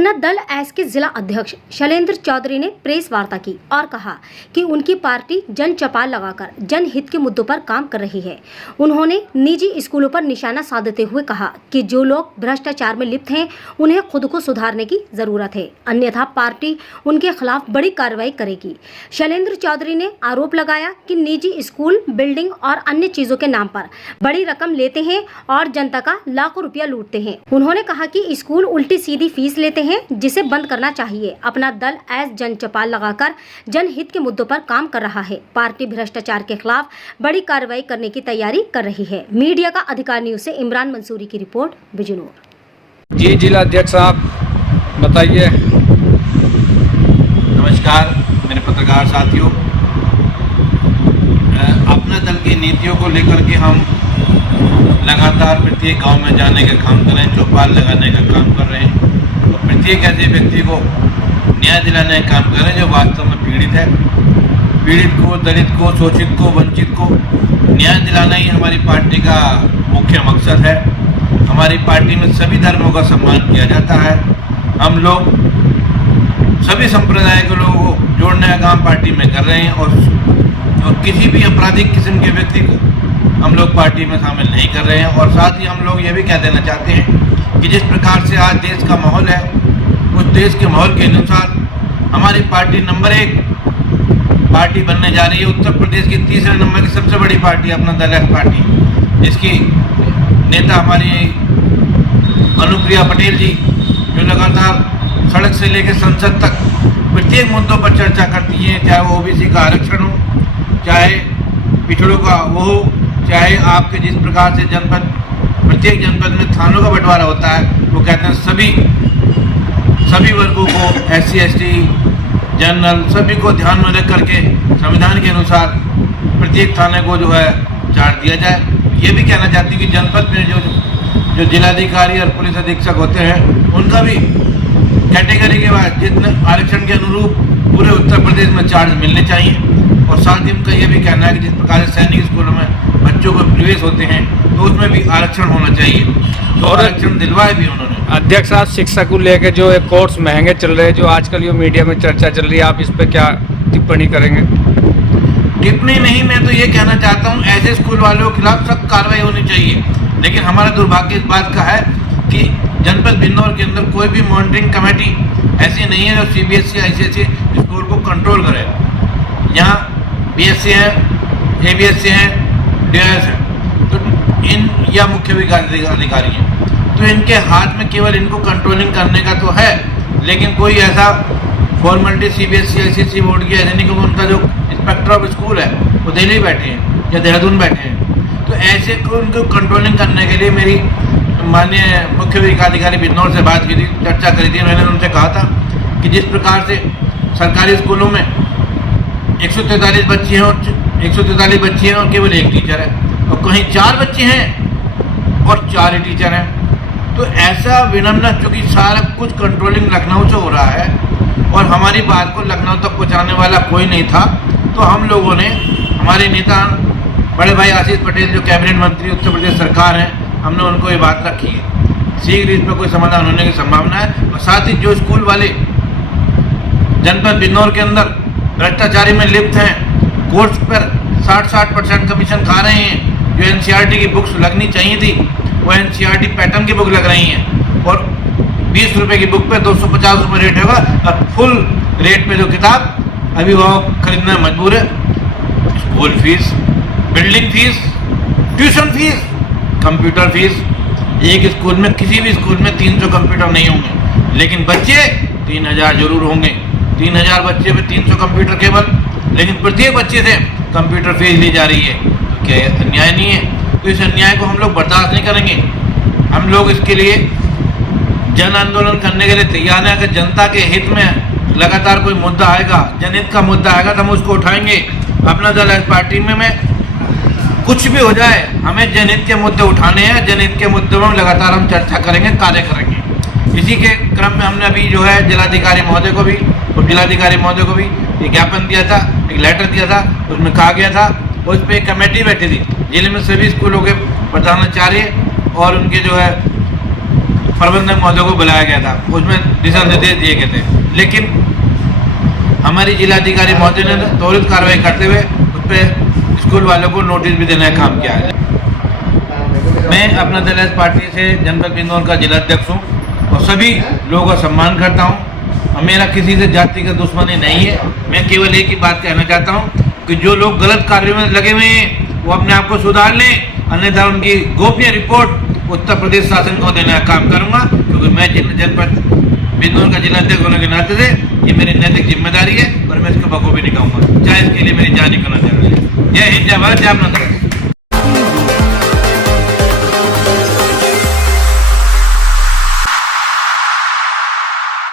अपना दल एस के जिला अध्यक्ष शैलेंद्र चौधरी ने प्रेस वार्ता की और कहा कि उनकी पार्टी जन चौपाल लगाकर जनहित के मुद्दों पर काम कर रही है। उन्होंने निजी स्कूलों पर निशाना साधते हुए कहा कि जो लोग भ्रष्टाचार में लिप्त हैं उन्हें खुद को सुधारने की जरूरत है, अन्यथा पार्टी उनके खिलाफ बड़ी कार्रवाई करेगी। शैलेंद्र चौधरी ने आरोप लगाया कि निजी स्कूल बिल्डिंग और अन्य चीजों के नाम पर बड़ी रकम लेते हैं और जनता का लाखों रुपया लूटते हैं। उन्होंने कहा कि स्कूल उल्टी सीधी फीस लेते हैं जिसे बंद करना चाहिए। अपना दल एस जन चौपाल लगाकर जनहित के मुद्दों पर काम कर रहा है। पार्टी भ्रष्टाचार के खिलाफ बड़ी कार्रवाई करने की तैयारी कर रही है। मीडिया का अधिकार न्यूज से इमरान मंसूरी की रिपोर्ट, बिजनौर। जी जिला अध्यक्ष साहब बताइए। नमस्कार मेरे पत्रकार साथियों, अपना दल की नीतियों को लेकर के हम लगातार प्रत्येक गांव में जाने का काम कर रहे हैं, चौपाल लगाने का काम कर रहे हैं और प्रत्येक ऐसे व्यक्ति को न्याय दिलाने का काम कर रहे हैं जो वास्तव में पीड़ित है। पीड़ित को, दलित को, शोषित को, वंचित को न्याय दिलाना ही हमारी पार्टी का मुख्य मकसद है। हमारी पार्टी में सभी धर्मों का सम्मान किया जाता है। हम लोग सभी संप्रदाय के लोगों को जोड़ने का काम पार्टी में कर रहे हैं और किसी भी आपराधिक किस्म के व्यक्ति को हम लोग पार्टी में शामिल नहीं कर रहे हैं। और साथ ही हम लोग ये भी कह देना चाहते हैं कि जिस प्रकार से आज देश का माहौल है, उस देश के माहौल के अनुसार हमारी पार्टी नंबर 1 पार्टी बनने जा रही है। उत्तर प्रदेश की तीसरे नंबर की सबसे बड़ी पार्टी अपना दल एस पार्टी, जिसकी नेता हमारी अनुप्रिया पटेल जी, जो लगातार सड़क से लेकर संसद तक प्रत्येक मुद्दों पर चर्चा करती हैं, चाहे वो ओबीसी का आरक्षण हो, चाहे पिछड़ों का वो हो, चाहे आपके जिस प्रकार से प्रत्येक जनपद में थानों का बंटवारा होता है, वो कहते हैं सभी वर्गों को SC ST जनरल सभी को ध्यान में रख करके संविधान के अनुसार प्रत्येक थाने को जो है चार्ज दिया जाए। ये भी कहना चाहती हूँ कि जनपद में जो जिलाधिकारी और पुलिस अधीक्षक होते हैं उनका भी कैटेगरी के बाद जितने आरक्षण के अनुरूप पूरे उत्तर प्रदेश में चार्ज मिलने चाहिए। और साथ ही उनका ये भी कहना है कि जिस प्रकार से सैनिक स्कूलों में बच्चों को प्रवेश होते हैं तो उसमें भी आरक्षण होना चाहिए और आरक्षण दिलवाए भी उन्होंने। अध्यक्ष साहब, शिक्षा को लेकर जो एक कोर्स महंगे चल रहे हैं, जो आजकल ये मीडिया में चर्चा चल रही है, आप इस पर क्या टिप्पणी करेंगे? टिप्पणी नहीं, मैं तो ये कहना चाहता हूँ ऐसे स्कूल वालों के खिलाफ सख्त कार्रवाई होनी चाहिए। लेकिन हमारा दुर्भाग्य इस बात का है कि जनपद बिजनौर के अंदर कोई भी मॉनिटरिंग कमेटी ऐसी नहीं है जो CBSE ICSE स्कूल को कंट्रोल करे। यहाँ BSc है, ABSc है, DIS है, तो इन या मुख्य विकास अधिकारी हैं, तो इनके हाथ में केवल इनको कंट्रोलिंग करने का तो है, लेकिन कोई ऐसा फॉर्मेलिटी CBSE ICSE बोर्ड की ऐसे नहीं, क्योंकि उनका जो इंस्पेक्टर ऑफ स्कूल है वो दिल्ली बैठे हैं या देहरादून बैठे हैं। तो ऐसे को उनको कंट्रोलिंग करने के लिए मेरी माननीय मुख्य विकास अधिकारी बिजनौर से बात की थी, चर्चा करी थी। मैंने उनसे कहा था कि जिस प्रकार से सरकारी स्कूलों में 143 बच्चे हैं और 143 बच्चे हैं और केवल 1 टीचर है, और कहीं 4 बच्चे हैं और 4 ही टीचर हैं, तो ऐसा विनम्र, चूँकि सारा कुछ कंट्रोलिंग लखनऊ से हो रहा है और हमारी बात को लखनऊ तक पहुँचाने वाला कोई नहीं था, तो हम लोगों ने, हमारे नेता बड़े भाई आशीष पटेल जो कैबिनेट मंत्री उत्तर प्रदेश सरकार हैं, हमने उनको ये बात रखी है। शीघ्र इस पर कोई समाधान होने की संभावना है। और साथ ही जो स्कूल वाले जनपद बिजनौर के अंदर भ्रष्टाचारी में लिप्त हैं, कोर्स पर 60% कमीशन खा रहे हैं, जो NCERT की बुक्स लगनी चाहिए थी वो NCERT पैटर्न की बुक लग रही हैं और 20 रुपये की बुक पे 250 रुपये रेट होगा और फुल रेट पे जो किताब अभिभावक खरीदना मजबूर है। School fees, building fees, tuition fees, computer fees, एक स्कूल में, किसी भी स्कूल में 300 कंप्यूटर नहीं होंगे, लेकिन बच्चे 3000 जरूर होंगे। 3000 बच्चे में 300 कंप्यूटर केवल, लेकिन प्रत्येक बच्चे से कंप्यूटर फीस ली जा रही है। क्या अन्याय नहीं है? तो इस अन्याय को हम लोग बर्दाश्त नहीं करेंगे। हम लोग इसके लिए जन आंदोलन करने के लिए तैयार हैं। अगर जनता के हित में लगातार कोई मुद्दा आएगा, जनहित का मुद्दा आएगा, तो हम उसको उठाएंगे। अपना दल इस पार्टी में कुछ भी हो जाए, हमें जनहित के मुद्दे उठाने हैं। जनहित के मुद्दों में लगातार हम चर्चा करेंगे, कार्य करेंगे। इसी के क्रम में हमने अभी जो है जिलाधिकारी महोदय को भी, उप जिलाधिकारी महोदय को भी एक ज्ञापन दिया था, एक लेटर दिया था। उसमें कहा गया था, उस पर एक कमेटी बैठी थी जिले में सभी स्कूलों के प्रधानाचार्य और उनके जो है प्रबंधक महोदय को बुलाया गया था, उसमें दिशा निर्देश दिए गए थे, लेकिन हमारी जिलाधिकारी महोदय ने त्वरित कार्रवाई करते हुए उस पर स्कूल वालों को नोटिस भी देने का काम किया है। मैं अपना दल पार्टी से जनपद बिंदौर का जिला अध्यक्ष हूँ और सभी लोगों का सम्मान करता हूँ और मेरा किसी से जाति का दुश्मनी नहीं है। मैं केवल एक ही बात कहना चाहता हूँ कि जो लोग गलत कार्यों में लगे हुए हैं वो अपने आप को सुधार लें, अन्यथा उनकी गोपनीय रिपोर्ट उत्तर प्रदेश शासन को देने का काम करूंगा, क्योंकि मैं जनपद बिंदौर का जिला अध्यक्ष होने के नाते से ये मेरी नैतिक जिम्मेदारी है और मैं इसको बखूबी निभाऊंगा, चाहे इसके लिए मेरी जान ही करना चाहिए। जय हिंद, जय भारत, जय अपना।